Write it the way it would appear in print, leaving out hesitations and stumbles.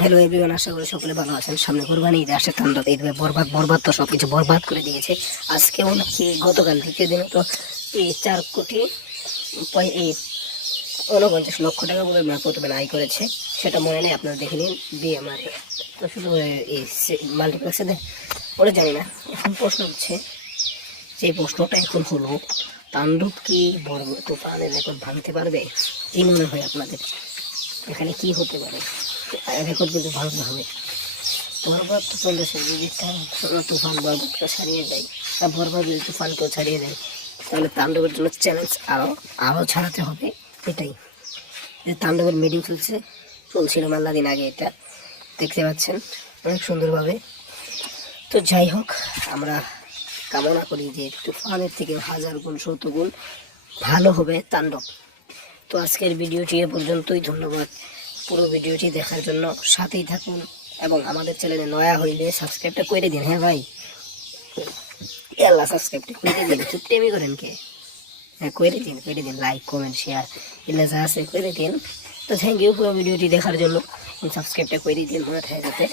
Hello everyone, আশা করি সকলে ভালো আছেন। সামনে কোরবানি ঈদ আসে, তাণ্ডব ঈদ বরবাদ তো সবকিছু বরবাদ করে দিয়েছে। আজকেও নাকি গতকাল দ্বিতীয় দিনে তো এই 4 কোটি 49 লক্ষ টাকা করে প্রথমে আয় করেছে। সেটা মনে নেই, আপনারা দেখে নিন। আমার তো শুধু এই মাল্টিপ্লেক্সে ওরা জানি না। এখন প্রশ্ন হচ্ছে, যে প্রশ্নটা এখন হলো, তাণ্ডব কি বড় তুফানের রেকর্ড ভাঙতে পারবে? কি মনে হয় আপনাদের? এখানে কি হতে পারে? রেকর্ড কিন্তু ভাঙতে হবে। বরবাদ তো চলেছে, যদি তুফান বরবাদকে ছাড়িয়ে যায়, আর বরবাদ যদি তুফানকেও ছাড়িয়ে দেয়, তাহলে তাণ্ডবের জন্য চ্যালেঞ্জ আরও ছাড়াতে হবে। এটাই যে তাণ্ডবের মিটিং চলছিল মেলা দিন আগে, এটা দেখতে পাচ্ছেন অনেক সুন্দরভাবে। তো যাই হোক, আমরা কামনা করি যে তুফানের থেকে 1000 গুণ 100 গুণ ভালো হবে তাণ্ডব। তো আজকের ভিডিওটি এ পর্যন্তই। ধন্যবাদ পুরো ভিডিওটি দেখার জন্য। সাথেই থাকুন এবং আমাদের চ্যানেলে নয়া হইলে সাবস্ক্রাইবটা করে দিন। হ্যাঁ ভাই, আল্লাহ সাবস্ক্রাইবটা করে দিন। চুপটেমি করেন কে? হ্যাঁ, করে দিন। লাইক কমেন্ট শেয়ার এগুলো যা আছে করে দিন। তো থ্যাংক ইউ পুরো ভিডিওটি দেখার জন্য। সাবস্ক্রাইবটা করে দিন মনে থাকে যাতে।